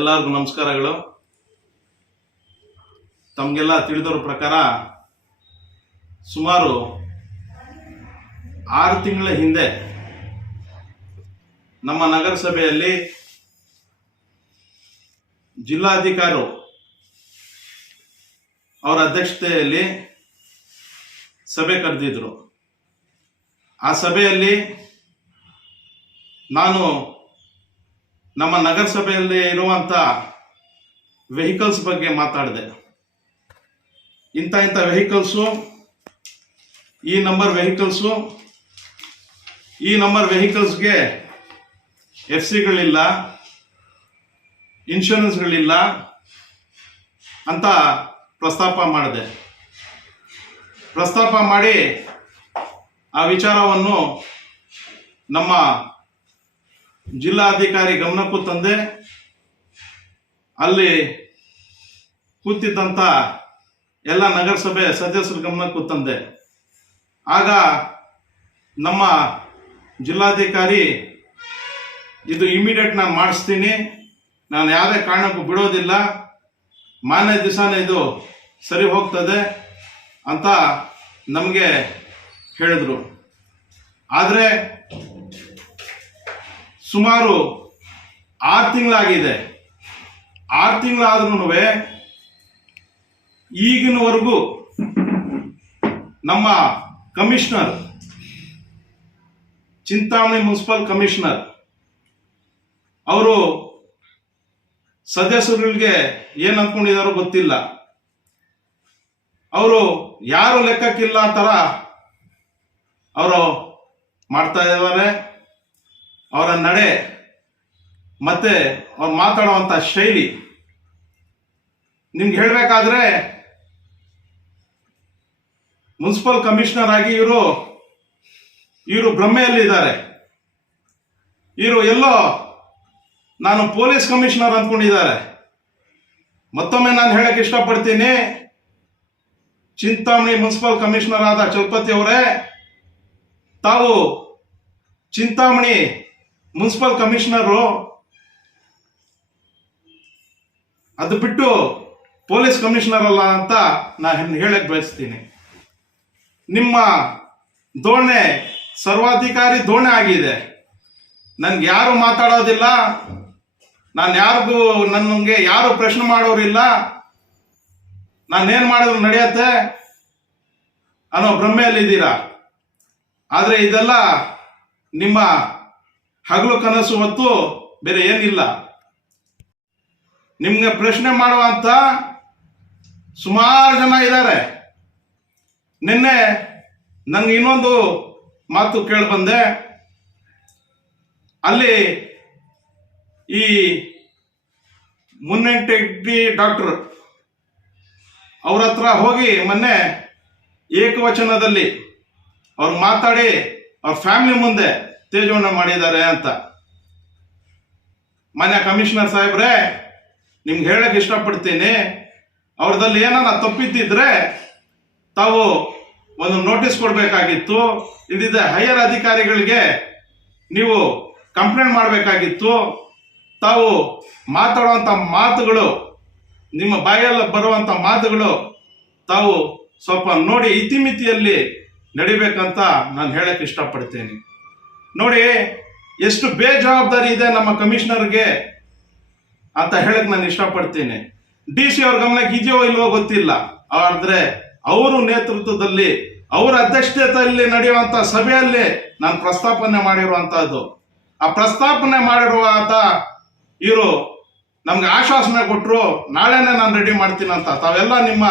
ಎಲ್ಲರಿಗೂ ನಮಸ್ಕಾರಗಳು. ತಮಗೆಲ್ಲ ತಿಳಿದರ ಪ್ರಕಾರ ಸುಮಾರು 6 ತಿಂಗಳ ಹಿಂದೆ ನಮ್ಮ ನಗರಸಭೆಯಲ್ಲಿ ಜಿಲ್ಲಾಧಿಕಾರಿ ಅವರ ಅಧ್ಯಕ್ಷತೆಯಲ್ಲಿ ಸಭೆ ಕರೆದಿದ್ರು. ಆ ಸಭೆಯಲ್ಲಿ ನಾನು ನಮ್ಮ ನಗರಸಭೆಯಲ್ಲಿ ಇರುವಂಥ ವೆಹಿಕಲ್ಸ್ ಬಗ್ಗೆ ಮಾತಾಡಿದೆ. ಇಂಥ ವೆಹಿಕಲ್ಸು, ಈ ನಂಬರ್ ವೆಹಿಕಲ್ಸ್ಗೆ FC ಗಳಿಲ್ಲ, ಇನ್ಶೂರೆನ್ಸ್ಗಳಿಲ್ಲ ಅಂತ ಪ್ರಸ್ತಾಪ ಮಾಡಿ ಆ ವಿಚಾರವನ್ನು ನಮ್ಮ ಜಿಲ್ಲಾಧಿಕಾರಿ ಗಮನಕ್ಕೂ ತಂದೆ. ಅಲ್ಲಿ ಕೂತಿದ್ದಂಥ ಎಲ್ಲ ನಗರಸಭೆ ಸದಸ್ಯರ ಗಮನಕ್ಕೂ ತಂದೆ. ಆಗ ನಮ್ಮ ಜಿಲ್ಲಾಧಿಕಾರಿ ಇದು ಇಮಿಡಿಯೇಟ್ ನಾನು ಮಾಡಿಸ್ತೀನಿ, ನಾನು ಯಾವುದೇ ಕಾರಣಕ್ಕೂ ಬಿಡೋದಿಲ್ಲ, ಮಾನ್ಯ ದಿವಸನೇ ಇದು ಸರಿ ಹೋಗ್ತದೆ ಅಂತ ನಮಗೆ ಹೇಳಿದ್ರು. ಆದರೆ ಸುಮಾರು 6 ತಿಂಗಳಾಗಿದೆ. 6 ತಿಂಗಳಾದ್ರೂ ಈಗಿನವರೆಗೂ ನಮ್ಮ ಕಮಿಷನರ್, ಚಿಂತಾಮಣಿ ಮುನ್ಸಿಪಲ್ ಕಮಿಷನರ್ ಅವರು ಸದಸ್ಯರುಗಳಿಗೆ ಏನು ಅಂದ್ಕೊಂಡಿದ್ದಾರೋ ಗೊತ್ತಿಲ್ಲ. ಅವರು ಯಾರು ಲೆಕ್ಕಕ್ಕಿಲ್ಲ ತರ ಅವರು ಮಾಡ್ತಾ ಇದ್ದಾರೆ. ಅವರ ನಡೆ ಮತ್ತೆ ಅವ್ರು ಮಾತಾಡುವಂಥ ಶೈಲಿ ನಿಮ್ಗೆ ಹೇಳಬೇಕಾದ್ರೆ, ಮುನ್ಸಿಪಲ್ ಕಮಿಷನರ್ ಆಗಿ ಇವರು ಭ್ರಮೆಯಲ್ಲಿದ್ದಾರೆ. ಇವರು ಎಲ್ಲೋ ನಾನು ಪೊಲೀಸ್ ಕಮಿಷನರ್ ಅಂದ್ಕೊಂಡಿದ್ದಾರೆ. ಮತ್ತೊಮ್ಮೆ ನಾನು ಹೇಳಕ್ಕೆ ಇಷ್ಟಪಡ್ತೀನಿ, ಚಿಂತಾಮಣಿ ಮುನ್ಸಿಪಲ್ ಕಮಿಷನರ್ ಆದ ಚಲಪತಿ ಅವರೇ, ತಾವು ಚಿಂತಾಮಣಿ ಮುನ್ಸಿಪಲ್ ಕಮಿಷನರು, ಅದು ಬಿಟ್ಟು ಪೊಲೀಸ್ ಕಮಿಷನರ್ ಅಲ್ಲ ಅಂತ ನಾನು ಹೇಳಕ್ ಬಯಸ್ತೀನಿ. ನಿಮ್ಮ ಧೋರಣೆ ಸರ್ವಾಧಿಕಾರಿ ಧೋರಣೆ ಆಗಿದೆ. ನನ್ಗೆ ಯಾರು ಮಾತಾಡೋದಿಲ್ಲ, ನನಗೆ ಯಾರು ಪ್ರಶ್ನೆ ಮಾಡೋರಿಲ್ಲ, ನಾನೇನು ಮಾಡಿದ್ರು ನಡೆಯತ್ತೆ ಅನ್ನೋ ಭ್ರಮೆಯಲ್ಲಿದ್ದೀರಾ. ಆದರೆ ಇದೆಲ್ಲ ನಿಮ್ಮ ಹಗಲು ಕನಸು ಹೊತ್ತು ಬೇರೆ ಏನಿಲ್ಲ. ನಿಮ್ಗೆ ಪ್ರಶ್ನೆ ಮಾಡುವಂತ ಸುಮಾರು ಜನ ಇದ್ದಾರೆ. ನಿನ್ನೆ ನಂಗೆ ಇನ್ನೊಂದು ಮಾತು ಕೇಳಿಬಂದೆ. ಅಲ್ಲಿ ಈ ಮುನ್ನೆಂಟೆಡ್ಡಿ ಡಾಕ್ಟರ್ ಅವ್ರ ಹತ್ರ ಹೋಗಿ ಮೊನ್ನೆ ಏಕವಚನದಲ್ಲಿ ಅವ್ರು ಮಾತಾಡಿ ಅವ್ರ ಫ್ಯಾಮಿಲಿ ಮುಂದೆ ತೇಜೋವನ್ನ ಮಾಡಿದ್ದಾರೆ ಅಂತ. ಮಾನ್ಯ ಕಮಿಷನರ್ ಸಾಹೇಬ್ರೆ, ನಿಮ್ಗೆ ಹೇಳಕ್ ಇಷ್ಟಪಡ್ತೀನಿ, ಅವ್ರದಲ್ಲಿ ಏನಾನ ತಪ್ಪಿದ್ದಿದ್ರೆ ತಾವು ಒಂದು ನೋಟಿಸ್ ಕೊಡಬೇಕಾಗಿತ್ತು. ಇಲ್ಲದಿದ್ದರೆ ಹೈಯರ್ ಅಧಿಕಾರಿಗಳಿಗೆ ನೀವು ಕಂಪ್ಲೇಂಟ್ ಮಾಡಬೇಕಾಗಿತ್ತು. ತಾವು ಮಾತಾಡುವಂಥ ಮಾತುಗಳು, ನಿಮ್ಮ ಬಾಯಲ್ಲಿ ಬರುವಂಥ ಮಾತುಗಳು ತಾವು ಸ್ವಲ್ಪ ನೋಡಿ ಇತಿಮಿತಿಯಲ್ಲಿ ನಡಿಬೇಕಂತ ನಾನು ಹೇಳಕ್ಕೆ ಇಷ್ಟಪಡ್ತೀನಿ. ನೋಡಿ ಎಷ್ಟು ಬೇಜವಾಬ್ದಾರಿ ಇದೆ ನಮ್ಮ ಕಮಿಷನರ್ಗೆ ಅಂತ ಹೇಳಕ್ ನಾನು ಇಷ್ಟಪಡ್ತೀನಿ. DC ಅವ್ರ ಗಮನಕ್ಕೆ ಇದೆಯೋ ಇಲ್ವೋ ಗೊತ್ತಿಲ್ಲ, ಆದ್ರೆ ಅವರು ನೇತೃತ್ವದಲ್ಲಿ ಅವರ ಅಧ್ಯಕ್ಷತೆಯಲ್ಲಿ ನಡೆಯುವಂತ ಸಭೆಯಲ್ಲಿ ನಾನು ಪ್ರಸ್ತಾಪನೆ ಮಾಡಿರುವಂತಹದ್ದು. ಆ ಪ್ರಸ್ತಾಪನೆ ಮಾಡಿರುವಂತ ಇವರು ನಮ್ಗೆ ಆಶ್ವಾಸನೆ ಕೊಟ್ಟರು, ನಾಳೆನೆ ನಾನು ರೆಡಿ ಮಾಡ್ತೀನಿ ಅಂತ. ತಾವೆಲ್ಲ ನಿಮ್ಮ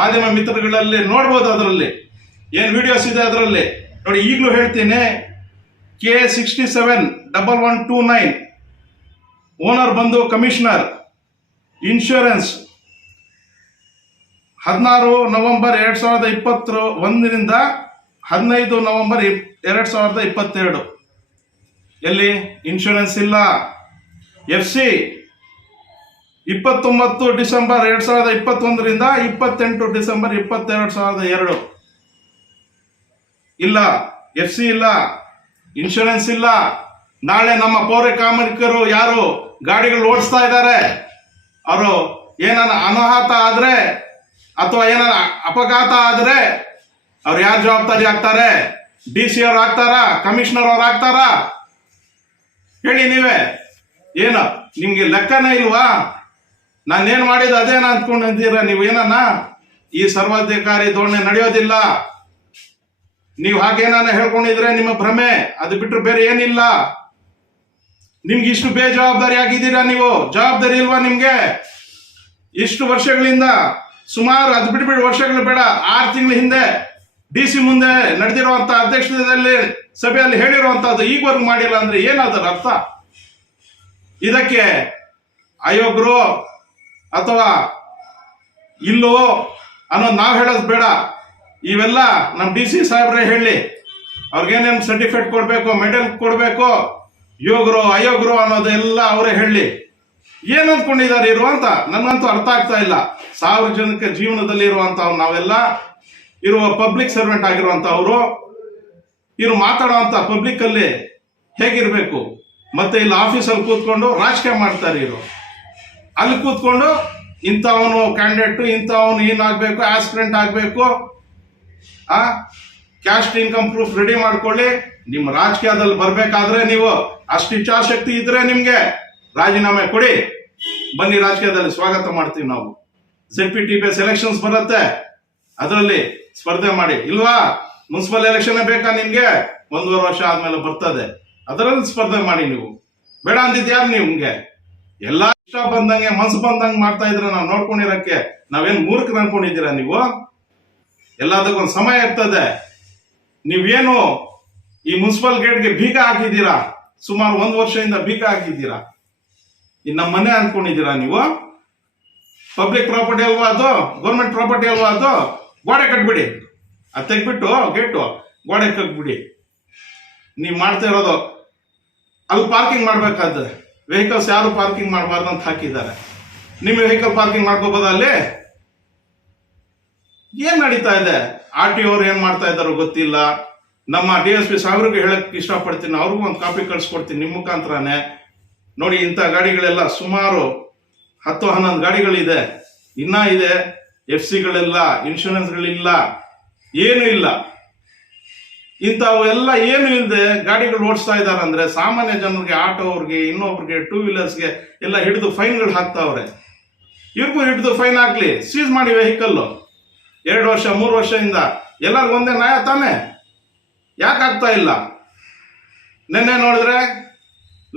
ಮಾಧ್ಯಮ ಮಿತ್ರಗಳಲ್ಲಿ ನೋಡ್ಬೋದು, ಅದರಲ್ಲಿ ಏನು ವಿಡಿಯೋಸ್ ಇದೆ ಅದರಲ್ಲಿ ನೋಡಿ. ಈಗಲೂ ಹೇಳ್ತೀನಿ, K671129 ಓನರ್ ಬಂದು ಕಮಿಷನರ್, ಇನ್ಶೂರೆನ್ಸ್ 16 ನವೆಂಬರ್ 2021 15 ನವೆಂಬರ್ 2022. ಎಲ್ಲಿ ಇನ್ಶೂರೆನ್ಸ್ ಇಲ್ಲ. FC 29 ಡಿಸೆಂಬರ್ 2021 28 ಡಿಸೆಂಬರ್ 2022 ಇಲ್ಲ. FC ಇಲ್ಲ, ಇನ್ಶೂರೆನ್ಸ್ ಇಲ್ಲ, ನಾಳೆ ನಮ್ಮ ಪೌರ ಕಾರ್ಮಿಕರು ಯಾರು ಗಾಡಿಗಳು ಓಡಿಸ್ತಾ ಇದ್ದಾರೆ ಅವರು ಏನಾನ ಅನಾಹುತ ಆದ್ರೆ ಅಥವಾ ಏನಾನ ಅಪಘಾತ ಆದ್ರೆ ಅವ್ರು ಯಾರು ಜವಾಬ್ದಾರಿ ಆಗ್ತಾರೆ? DC ಅವ್ರು ಆಗ್ತಾರ? ಕಮಿಷನರ್ ಅವ್ರು ಆಗ್ತಾರ? ಹೇಳಿ ನೀವೇ. ಏನು ನಿಮ್ಗೆ ಲೆಕ್ಕನೇ ಇಲ್ವಾ? ನಾನೇನ್ ಮಾಡಿದ ಅದೇನ ಅಂದ್ಕೊಂಡಿದ್ದೀರಾ ನೀವು? ಏನನ್ನ ಈ ಸರ್ವಾಧಿಕಾರಿ ಧೋರಣೆ ನಡೆಯೋದಿಲ್ಲ. ನೀವು ಹಾಗೇನಾನ ಹೇಳ್ಕೊಂಡಿದ್ರೆ ನಿಮ್ಮ ಭ್ರಮೆ, ಅದು ಬಿಟ್ಟರೆ ಬೇರೆ ಏನಿಲ್ಲ. ನಿಮ್ಗೆ ಇಷ್ಟು ಬೇಜವಾಬ್ದಾರಿ ಆಗಿದ್ದೀರಾ ನೀವು? ಜವಾಬ್ದಾರಿ ಇಲ್ವಾ ನಿಮ್ಗೆ? ಇಷ್ಟು ವರ್ಷಗಳಿಂದ ಸುಮಾರು ಅದು ಬಿಟ್ಬಿಟ್ಟು ವರ್ಷಗಳು ಬೇಡ 6 ತಿಂಗಳ ಹಿಂದೆ DC ಮುಂದೆ ನಡೆದಿರುವಂತ ಅಧ್ಯಕ್ಷತೆಯಲ್ಲಿ ಸಭೆಯಲ್ಲಿ ಹೇಳಿರುವಂತದ್ದು ಈಗವರೆಗೂ ಮಾಡಿಲ್ಲ ಅಂದ್ರೆ ಏನಾದ್ರ ಅರ್ಥ? ಇದಕ್ಕೆ ಅಯೋಗ್ಯರು ಅಥವಾ ಇಲ್ಲೋ ಅನ್ನೋದು ನಾವು ಹೇಳೋದು ಬೇಡ. ಇವೆಲ್ಲ ನಮ್ಮ DC ಸಾಹೇಬ್ರೆ ಹೇಳಿ. ಅವ್ರಿಗೇನೇನು ಸರ್ಟಿಫಿಕೇಟ್ ಕೊಡ್ಬೇಕು, ಮೆಡಲ್ ಕೊಡ್ಬೇಕು, ಯೋಗ್ಯರು ಅಯೋಗ್ಯರು ಅನ್ನೋದು ಎಲ್ಲ ಅವರೇ ಹೇಳಿ. ಏನ್ ಅಂದ್ಕೊಂಡಿದ್ದಾರೆ ಇರು ಅಂತ ನನಗಂತೂ ಅರ್ಥ ಆಗ್ತಾ ಇಲ್ಲ. ಸಾರ್ವಜನಿಕ ಜೀವನದಲ್ಲಿ ಇರುವಂತ ನಾವೆಲ್ಲ ಇರುವ ಪಬ್ಲಿಕ್ ಸರ್ವೆಂಟ್ ಆಗಿರುವಂತವ್ರು ಇವರು ಮಾತಾಡುವಂತ ಪಬ್ಲಿಕ್ ಅಲ್ಲಿ ಹೇಗಿರ್ಬೇಕು? ಮತ್ತೆ ಇಲ್ಲಿ ಆಫೀಸಲ್ಲಿ ಕೂತ್ಕೊಂಡು ರಾಜಕೀಯ ಮಾಡ್ತಾರೆ ಇವರು. ಅಲ್ಲಿ ಕೂತ್ಕೊಂಡು ಇಂಥವನು ಕ್ಯಾಂಡಿಡೇಟ್, ಇಂಥವನು ಏನಾಗಬೇಕು, ಆಸ್ಪಿರೆಂಟ್ ಆಗಬೇಕು, ಕ್ಯಾಸ್ಟ್ ಇನ್ಕಮ್ ಪ್ರೂಫ್ ರೆಡಿ ಮಾಡ್ಕೊಳ್ಳಿ. ನಿಮ್ಮ ರಾಜಕೀಯದಲ್ಲಿ ಬರ್ಬೇಕಾದ್ರೆ ನೀವು ಅಷ್ಟು ಇಚ್ಛಾಶಕ್ತಿ ಇದ್ರೆ ನಿಮ್ಗೆ ರಾಜೀನಾಮೆ ಕೊಡಿ, ಬನ್ನಿ ರಾಜಕೀಯದಲ್ಲಿ ಸ್ವಾಗತ ಮಾಡ್ತೀವಿ ನಾವು. ZPTPS ಎಲೆಕ್ಷನ್ಸ್ ಬರುತ್ತೆ, ಅದರಲ್ಲಿ ಸ್ಪರ್ಧೆ ಮಾಡಿ. ಇಲ್ವಾ? ಮುನ್ಸಿಪಲ್ ಎಲೆಕ್ಷನ್ ಬೇಕಾ ನಿಮ್ಗೆ? 1.5 ವರ್ಷ ಆದ್ಮೇಲೆ ಬರ್ತದೆ, ಅದರಲ್ಲಿ ಸ್ಪರ್ಧೆ ಮಾಡಿ. ನೀವು ಬೇಡ ಅಂದಿದ್ಯಾರು ನಿಮ್ಗೆ? ಎಲ್ಲಾ ಇಷ್ಟ ಬಂದಂಗೆ ಮನ್ಸು ಬಂದಂಗೆ ಮಾಡ್ತಾ ಇದ್ರೆ ನಾವು ನೋಡ್ಕೊಂಡಿರಕ್ಕೆ ನಾವೇನ್ ಮೂರ್ಖರು ಅನ್ಕೊಂಡಿದ್ದೀರಾ ನೀವು? ಎಲ್ಲದಕ್ಕೊಂದು ಸಮಯ ಇರ್ತದೆ. ನೀವೇನು ಈ ಮುನ್ಸಿಪಲ್ ಗೇಟ್ಗೆ ಬೀಗ ಹಾಕಿದ್ದೀರಾ, ಸುಮಾರು 1 ವರ್ಷದಿಂದ ಬೀಗ ಹಾಕಿದ್ದೀರಾ. ಇನ್ನು ನಮ್ಮ ಮನೆ ಅನ್ಕೊಂಡಿದ್ದೀರಾ ನೀವು? ಪಬ್ಲಿಕ್ ಪ್ರಾಪರ್ಟಿ ಅಲ್ವಾ ಅದು? ಗೌರ್ಮೆಂಟ್ ಪ್ರಾಪರ್ಟಿ ಅಲ್ವಾ ಅದು? ಗೋಡೆ ಕಟ್ಬಿಡಿ, ಅದು ತೆಗ್ಬಿಟ್ಟು ಗೇಟು ಗೋಡೆ ಕಟ್ಬಿಡಿ. ನೀವು ಮಾಡ್ತಾ ಇರೋದು ಅಲ್ಲಿ ಪಾರ್ಕಿಂಗ್ ಮಾಡ್ಬೇಕಾದ್ರೆ ವೆಹಿಕಲ್ಸ್ ಯಾರು ಪಾರ್ಕಿಂಗ್ ಮಾಡಬಾರ್ದು ಅಂತ ಹಾಕಿದ್ದಾರೆ. ನಿಮ್ಮ ವೆಹಿಕಲ್ ಪಾರ್ಕಿಂಗ್ ಮಾಡ್ಕೋಬೋದ ಅಲ್ಲಿ? ಏನ್ ನಡೀತಾ ಇದೆ? RTO ಅವ್ರು ಏನ್ ಮಾಡ್ತಾ ಇದ್ದಾರೋ ಗೊತ್ತಿಲ್ಲ. ನಮ್ಮ DSP ಸಾಹೇಬ್ರಿಗೆ ಹೇಳಕ್ ಇಷ್ಟಪಡ್ತೀನಿ, ಅವ್ರಿಗೂ ಒಂದು ಕಾಪಿ ಕಳ್ಸಿಕೊಡ್ತೀನಿ ನಿಮ್ಮ ಮುಖಾಂತರನೇ. ನೋಡಿ, ಇಂಥ ಗಾಡಿಗಳೆಲ್ಲ ಸುಮಾರು 10-11 ಗಾಡಿಗಳಿದೆ, ಇನ್ನ ಇದೆ. FC-ಗಳೆಲ್ಲ, ಇನ್ಶೂರೆನ್ಸ್ಗಳಿಲ್ಲ, ಏನು ಇಲ್ಲ. ಇಂಥವೆಲ್ಲ ಏನು ಇಲ್ಲದೆ ಗಾಡಿಗಳು ಓಡಿಸ್ತಾ ಇದಾರೆ ಅಂದ್ರೆ ಸಾಮಾನ್ಯ ಜನರಿಗೆ, ಆಟೋ ಅವ್ರಿಗೆ, ಇನ್ನೊಬ್ರಿಗೆ, 2 ವೀಲರ್ಸ್ಗೆ ಎಲ್ಲ ಹಿಡಿದು ಫೈನ್ಗಳು ಹಾಕ್ತಾವ್ರೆ. ಇವ್ರಿಗೂ ಹಿಡಿದು ಫೈನ್ ಹಾಕ್ಲಿ, ಸೀಸ್ ಮಾಡಿ ವೆಹಿಕಲ್. 2 ವರ್ಷ 3 ವರ್ಷದಿಂದ ಎಲ್ಲರಿಗೂ ಒಂದೇ ನ್ಯಾಯ ತಾನೆ? ಯಾಕೆ ಆಗ್ತಾ ಇಲ್ಲ? ನಿನ್ನೆ ನೋಡಿದ್ರೆ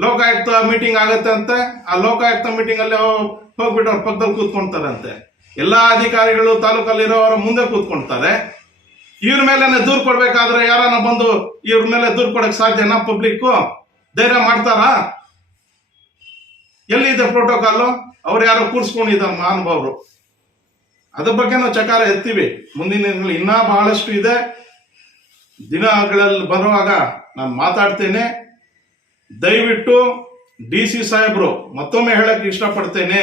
ಲೋಕಾಯುಕ್ತ ಮೀಟಿಂಗ್ ಆಗತ್ತೆ ಅಂತೆ. ಆ ಲೋಕಾಯುಕ್ತ ಮೀಟಿಂಗ್ ಅಲ್ಲಿ ಹೋಗ್ಬಿಟ್ಟು ಅವ್ರ ಪಕ್ಕದಲ್ಲಿ ಕೂತ್ಕೊಂತಾರಂತೆ. ಎಲ್ಲಾ ಅಧಿಕಾರಿಗಳು ತಾಲೂಕಲ್ಲಿರೋರ ಮುಂದೆ ಕೂತ್ಕೊಂತಾರೆ. ಇವ್ರ ಮೇಲೆ ದೂರು ಕೊಡ್ಬೇಕಾದ್ರೆ ಯಾರನ್ನ ಬಂದು ಇವ್ರ ಮೇಲೆ ದೂರು ಕೊಡಕ್ ಸಾಧ್ಯನಾ? ಪಬ್ಲಿಕ್ ಧೈರ್ಯ ಮಾಡ್ತಾರಾ? ಎಲ್ಲಿದೆ ಪ್ರೋಟೋಕಾಲ್? ಅವ್ರು ಯಾರೋ ಕೂರ್ಸ್ಕೊಂಡಿದ್ದಾರೆ ಮಹಾನುಭಾವರು. ಅದ್ರ ಬಗ್ಗೆ ನಾವು ಚಕಾರ ಎತ್ತೀವಿ. ಮುಂದಿನ ದಿನಗಳು ಇನ್ನೂ ಬಹಳಷ್ಟು ಇದೆ. ದಿನಗಳಲ್ಲಿ ಬರುವಾಗ ನಾನು ಮಾತಾಡ್ತೇನೆ. ದಯವಿಟ್ಟು DC ಸಾಹೇಬ್ರು ಮತ್ತೊಮ್ಮೆ ಹೇಳಕ್ ಇಷ್ಟಪಡ್ತೇನೆ,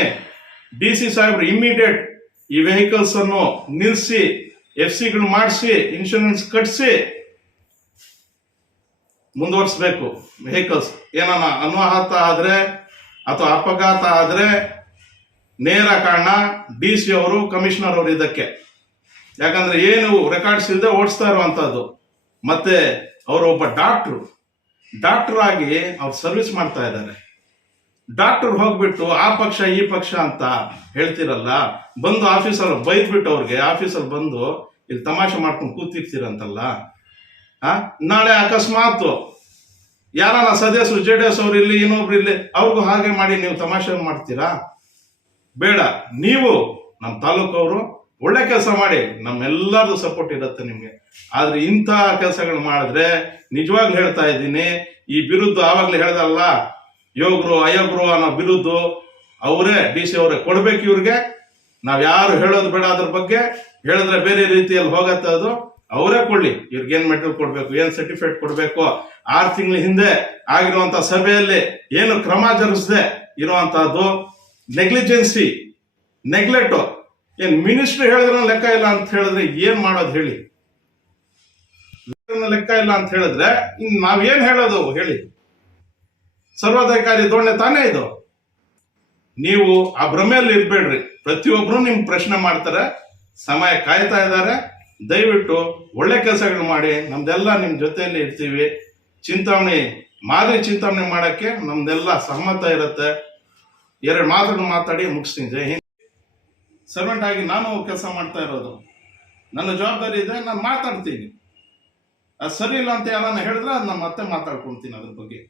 DC ಸಾಹೇಬ್ರು ಇಮಿಡಿಯೇಟ್ ಈ ವೆಹಿಕಲ್ಸ್ ಅನ್ನು ನಿಲ್ಲಿಸಿ, FC-ಗಳು ಮಾಡಿಸಿ, ಇನ್ಶೂರೆನ್ಸ್ ಕಟ್ಸಿ ಮುಂದುವರಿಸಬೇಕು. ವೆಹಿಕಲ್ಸ್ ಏನಾನ ಅನಾಹುತ ಆದ್ರೆ ಅಥವಾ ಅಪಘಾತ ಆದ್ರೆ ನೇರ ಕಾರಣ DC ಅವರು, ಕಮಿಷನರ್ ಅವರು ಇದಕ್ಕೆ. ಯಾಕಂದ್ರೆ ಏನು ರೆಕಾರ್ಡ್ಸ್ ಇಲ್ಲದೆ ಓಡಿಸ್ತಾ ಇರುವಂತದ್ದು. ಮತ್ತೆ ಅವರು ಒಬ್ಬ ಡಾಕ್ಟರ್ ಆಗಿ ಅವ್ರು ಸರ್ವಿಸ್ ಮಾಡ್ತಾ ಇದ್ದಾರೆ. ಡಾಕ್ಟರ್ ಹೋಗ್ಬಿಟ್ಟು ಆ ಪಕ್ಷ ಈ ಪಕ್ಷ ಅಂತ ಹೇಳ್ತಿರಲ್ಲ, ಬಂದು ಆಫೀಸಲ್ಲಿ ಬೈದ್ಬಿಟ್ಟು ಅವ್ರಿಗೆ ಆಫೀಸಲ್ಲಿ ಬಂದು ಇಲ್ಲಿ ತಮಾಷೆ ಮಾಡ್ಕೊಂಡು ಕೂತಿರ್ತೀರಂತಲ್ಲ. ನಾಳೆ ಅಕಸ್ಮಾತ್ ಯಾರನ್ನ ಸದಸ್ಯರು JDS ಅವ್ರು ಇಲ್ಲಿ, ಇನ್ನೊಬ್ರು ಇಲ್ಲಿ, ಅವ್ರಿಗೂ ಹಾಗೆ ಮಾಡಿ ನೀವು ತಮಾಷೆ ಮಾಡ್ತೀರಾ? ಬೇಡ. ನೀವು ನಮ್ಮ ತಾಲೂಕವರು ಒಳ್ಳೆ ಕೆಲಸ ಮಾಡಿ, ನಮ್ಮೆಲ್ಲರದು ಸಪೋರ್ಟ್ ಇರುತ್ತೆ ನಿಮ್ಗೆ. ಆದ್ರೆ ಇಂಥ ಕೆಲಸಗಳು ಮಾಡಿದ್ರೆ ನಿಜವಾಗ್ಲೂ ಹೇಳ್ತಾ ಇದ್ದೀನಿ, ಈ ಬಿರುದು ಆವಾಗ್ಲೇ ಹೇಳ್ದಲ್ಲ, ಯೋಗ್ಯರು ಅಯೋಗ್ಯರು ಅನ್ನೋ ಬಿರುದು ಅವರೇ DC ಅವರೇ ಕೊಡ್ಬೇಕು ಇವ್ರಿಗೆ. ನಾವ್ ಯಾರು ಹೇಳೋದು ಬೇಡ. ಅದ್ರ ಬಗ್ಗೆ ಹೇಳಿದ್ರೆ ಬೇರೆ ರೀತಿಯಲ್ಲಿ ಹೋಗತ್ತೆ, ಅದು ಅವರೇ ಕೊಡ್ಲಿ. ಇವ್ರಿಗೆ ಏನ್ ಮೆಟಲ್ ಕೊಡ್ಬೇಕು, ಏನ್ ಸರ್ಟಿಫಿಕೇಟ್ ಕೊಡ್ಬೇಕು. 6 ತಿಂಗಳ ಹಿಂದೆ ಆಗಿರುವಂತ ಸಭೆಯಲ್ಲಿ ಏನು ಕ್ರಮ ಜರುಗಿಸದೆ ಇರುವಂತಹದ್ದು ನೆಗ್ಲಿಜೆನ್ಸಿ, ನೆಗ್ಲೆಕ್ಟ್. ಏನ್ ಮಿನಿಸ್ಟರ್ ಹೇಳಿದ್ರೆ ಲೆಕ್ಕ ಇಲ್ಲ ಅಂತ ಹೇಳಿದ್ರೆ ಏನ್ ಮಾಡೋದು ಹೇಳಿ? ಲೆಕ್ಕ ಇಲ್ಲ ಅಂತ ಹೇಳಿದ್ರೆ ನಾವೇನ್ ಹೇಳೋದು ಹೇಳಿ? ಸರ್ವಾಧಿಕಾರಿ ಧೋರಣೆ ತಾನೇ ಇದು. ನೀವು ಆ ಭ್ರಮೆಯಲ್ಲಿ ಇರ್ಬೇಡ್ರಿ. ಪ್ರತಿಯೊಬ್ರು ನಿಮ್ಗೆ ಪ್ರಶ್ನೆ ಮಾಡ್ತಾರೆ, ಸಮಯ ಕಾಯ್ತಾ ಇದ್ದಾರೆ. ದಯವಿಟ್ಟು ಒಳ್ಳೆ ಕೆಲಸಗಳು ಮಾಡಿ. ನಮ್ದೆಲ್ಲ ನಿಮ್ಮ ಜೊತೆಯಲ್ಲಿ ಇರ್ತೀವಿ. ಚಿಂತಾಮಣಿ ಮಾದರಿ ಚಿಂತಾಮಣಿ ಮಾಡಕ್ಕೆ ನಮ್ದೆಲ್ಲ ಸಹಮತ ಇರುತ್ತೆ. 2 ಮಾತನ್ನು ಮಾತಾಡಿ ಮುಗಿಸ್ತೀನಿ. ಜೈ ಹಿಂದ್. ಸರ್ವೆಂಟ್ ಆಗಿ ನಾನು ಕೆಲಸ ಮಾಡ್ತಾ ಇರೋದು, ನನ್ನ ಜವಾಬ್ದಾರಿ ಇದೆ. ನಾನು ಮಾತಾಡ್ತೀನಿ. ಅದು ಸರಿ ಇಲ್ಲ ಅಂತ ಯಾರನ್ನ ಹೇಳಿದ್ರೆ ಅದು ನಾನು ಮತ್ತೆ ಮಾತಾಡ್ಕೊಳ್ತೀನಿ ಅದ್ರ ಬಗ್ಗೆ.